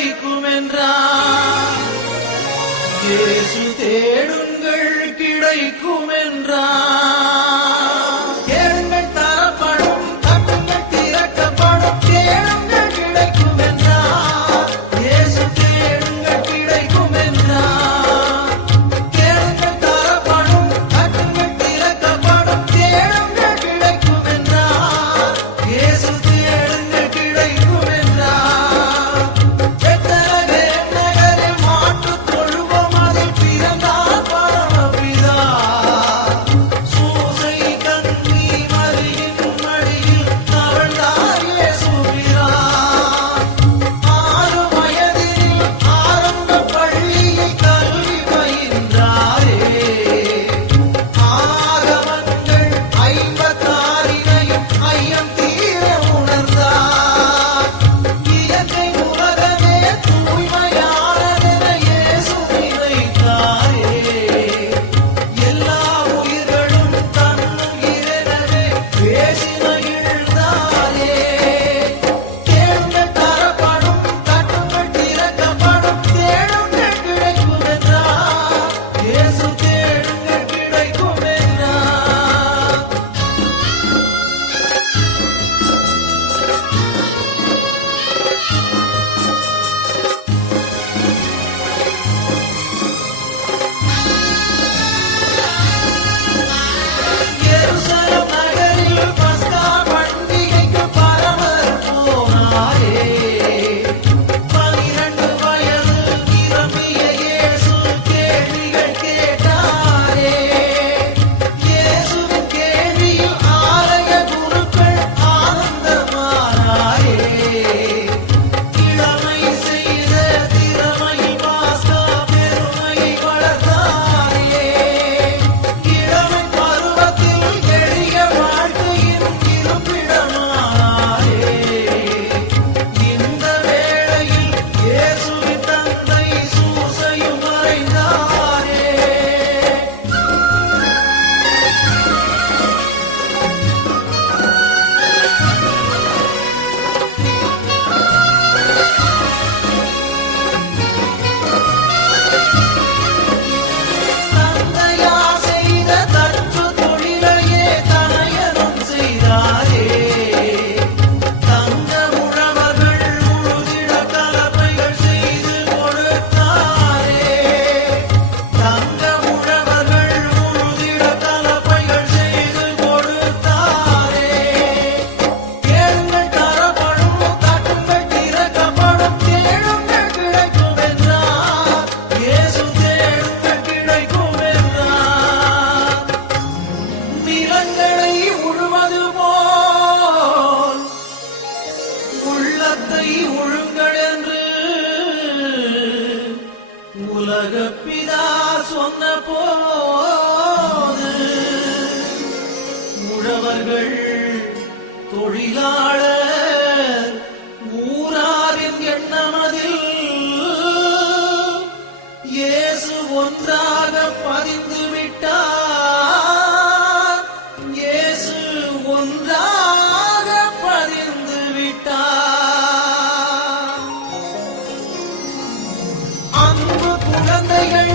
கிடைக்கும் என்றார். இயேசு தேடுங்கள் கிடைக்கும் என்றார். கேளுங்கள் தரப்படும், தட்டுங்கள் திறக்கப்படும், கேளுங்கள் கிடைக்கும் என்றார். இயேசு தேடுங்கள் கிடைக்கும் என்றார். கேளுங்கள் தரப்படும், தட்டுங்கள் திறக்கப்படும், கேளுங்கள் கிடைக்கும் என்றார். இயேசு தேடுங்கள் கிடைக்கும் என்றார். பெத்லகேம் நகரில் மாட்டுத் தொழுவம் அதில் பிறந்தார் பரமபிதா. சூசை கன்னி மரியின் மடியில் தவழ்ந்தார் இயேசுபிரான். 6 வயதில் ஆரம்ப பள்ளியில் கல்வி பயின்றாரே. ஆகமங்கள் 56 ஐயம் தீர உணர்ந்தார். இயற்கை உலகமே தூய்மையானதென இயேசு நினைத்தாரே. எல்லா உயிர்களும் தன்னுயிரெனவே பேசி மகிழ்ந்தாரே. கேளுங்கள் தரப்படும், தட்டுங்கள் திறக்கப்படும், தேடுங்கள் கிடைக்கும் என்றார். இயேசு தேடுங்கள் கிடைக்கும் என்றார். எருசலேம் நகரில் பஸ்கா பண்டிகைக்கு பரமர் போனாரே. 12 வயது நிரம்பிய இயேசு கேள்விகள் கேட்டாரே. இயேசுவின் கேள்வியில் ஆலய குருக்கள் ஆனந்தமானாரே. இளமை செய்த திறமையில் பாஸ்கா பெருமையை வளர்த்தாரே. இளமை பருவத்தில் எளிய வாழ்க்கையின் இருப்பிடமானாரே. இந்த வேளையில் இயேசுவின் தந்தை சூசையும் மறைந்தாரே. தந்தையா செய்த தற்று தொழிலையே தனையனும் செய்தாரே. தங்க உழவர்கள் உழுதிட கலப்பைகள் செய்து கொடுத்தாரே. தங்க உழவர்கள் உழுதிட கலப்பைகள் செய்து கொடுத்தாரே. கேளுங்கள் தரப்படும், தட்டுங்கள் திறக்கப்படும், தேடுங்கள் கிடைக்கும் என்றார். இயேசு தேடுங்கள் கிடைக்கும் என்றார். நிலங்களை உழுவது போல் உள்ளத்தை உழுங்கள் என்று உலகப் பிதா சொன்னபோது உழவர்கள், தொழிலாளர், ஊராரின் எண்ணமதில் இயேசு ஒன்றாக பதிந்து விட்டார். இயேசு ஒன்றாக பதிந்து விட்டார். அன்பு குழந்தைகள்